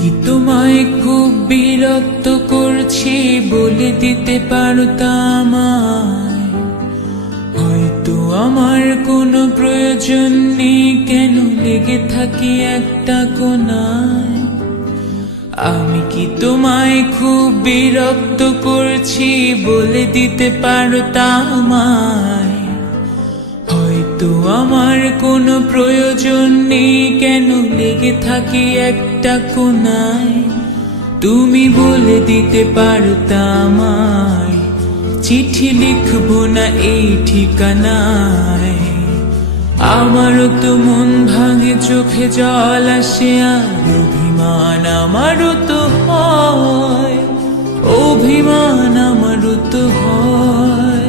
কি তোমায় খুব বিরক্ত করছি বলে দিতে পারতাম আমায়? হয়তো আমার কোনো প্রয়োজন নেই, কেন লেগে থাকি একটা কোণায়? আমি কি তোমায় খুব বিরক্ত করছি বলে দিতে পারতাম আমায়? হয়তো আমার কোনো প্রয়োজন নেই, কেন লেগে থাকি একটা কোণায়? তুমি বলে দিতে পারতাম আমায়, চিঠি লিখবো না এই ঠিকানায়। আমারও তো মন ভাঙে, চোখে জল আসে, আর অভিমান আমারও তো হয়, অভিমান আমারও তো হয়।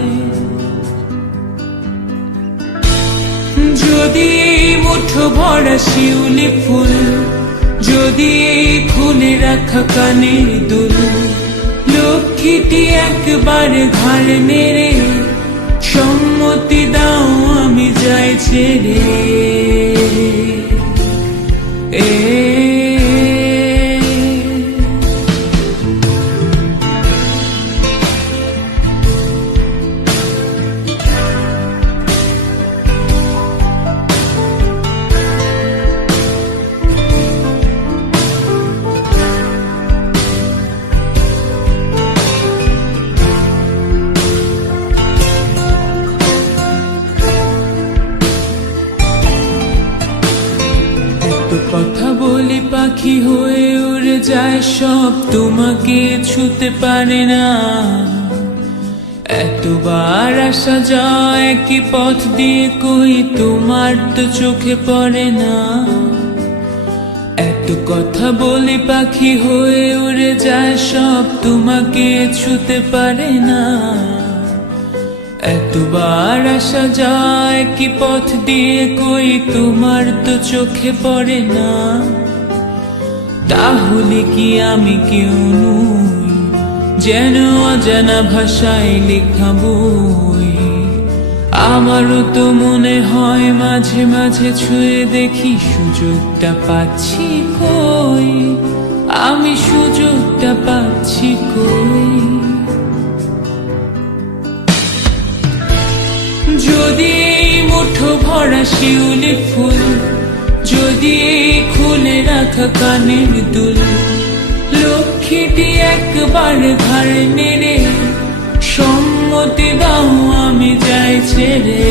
যদি এই মুঠো ভরা শিউলি ফুল, যদি এই খুলে রাখা কানের দুল, লক্ষ্মীটি একবার ঘাড় নেড়ে সম্মতি দাও আমি যাই ছেড়ে। কথা বলি পাখি হয়ে উড়ে যায় সব, তোমাকে ছুতে পারে না। এতবার আসা যায় কি পথ দিয়ে, কই তোমার তো চোখে পড়ে না। এত কথা বলি পাখি হয়ে উড়ে যায় সব, তোমাকে ছুতে পারে না। এতবার আসা যায় কি পথ দিয়ে, কই তোমার তো চোখে পড়ে না। তাহলে কি আমি কেউ নই, যেন অজানা ভাষায় লেখা বই? আমারও তো মনে হয় মাঝে মাঝে ছুঁয়ে দেখি, সুযোগটা পাচ্ছি কই, আমি সুযোগটা পাচ্ছি কই? যদি এই মুঠো ভরা শিউলি ফুল, যদি এই খুলে রাখা কানের দুল, লক্ষ্মীটি একবার ঘাড় নেড়ে সম্মতি দাও আমি যাই ছেড়ে।